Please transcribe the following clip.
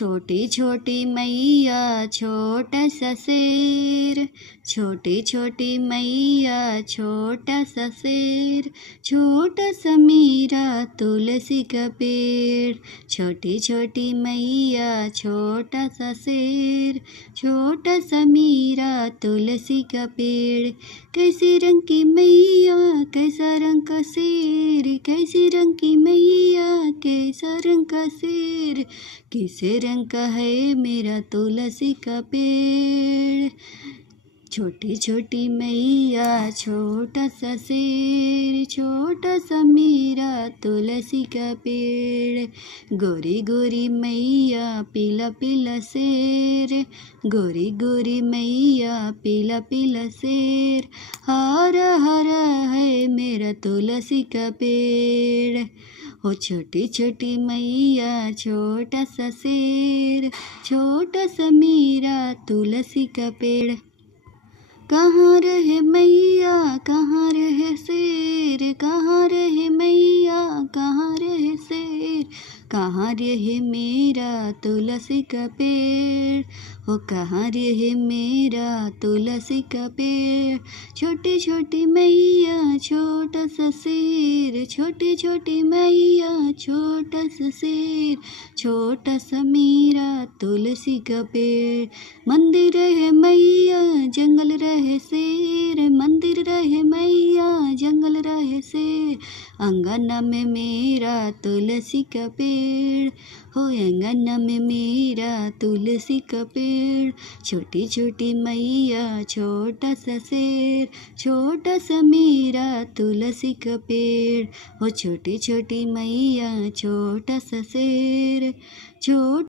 छोटी छोटी मैया छोटा सा शेर, छोटी छोटी मैया छोटा सा शेर, छोटा सा मेरा तुलसी का पेड़। छोटी छोटी मैया छोटा सा शेर, छोटा सा मेरा तुलसी का पेड़। कैसे रंग की मैया कैसा रंग का शेर, कैसे रंग की मैया कैसा रंग का शेर, किसे रंग का है मेरा तुलसी का पेड़। छोटी छोटी मैया छोटा सा शेर, छोटा सा मेरा तुलसी का पेड़। गोरी गोरी मैया पीला पीला शेर, गोरी गोरी मैया पीला पीला शेर, हरा हरा है मेरा तुलसी का पेड़। ओ छोटी छोटी मैया छोटा सा शेर, छोटा सा मेरा तुलसी का पेड़। कहाँ रहे मैया कहाँ रहे शेर, कहाँ रहे मैया कहाँ रहे शेर, कहाँ रहे मेरा तुलसी का पेड़। ओ कहाँ रहे मेरा तुलसी का पेड़। छोटी छोटी मैया छोटा सा शेर, छोटी छोटी मैया छोटा सा शेर, छोटा सा मेरा तुलसी का पेड़। मंदिर रहे मैया जंगल रहे शेर, मंदिर रहे मैया जंगल रहे शेर, अंगना में मेरा तुलसी का पेड़। हो अंगना में मेरा तुलसी का पेड़। छोटी छोटी मैया छोटा सा शेर, छोटा सा मेरा तुलसी का पेड़। हो छोटी छोटी मैया छोटा सा शेर, छोटा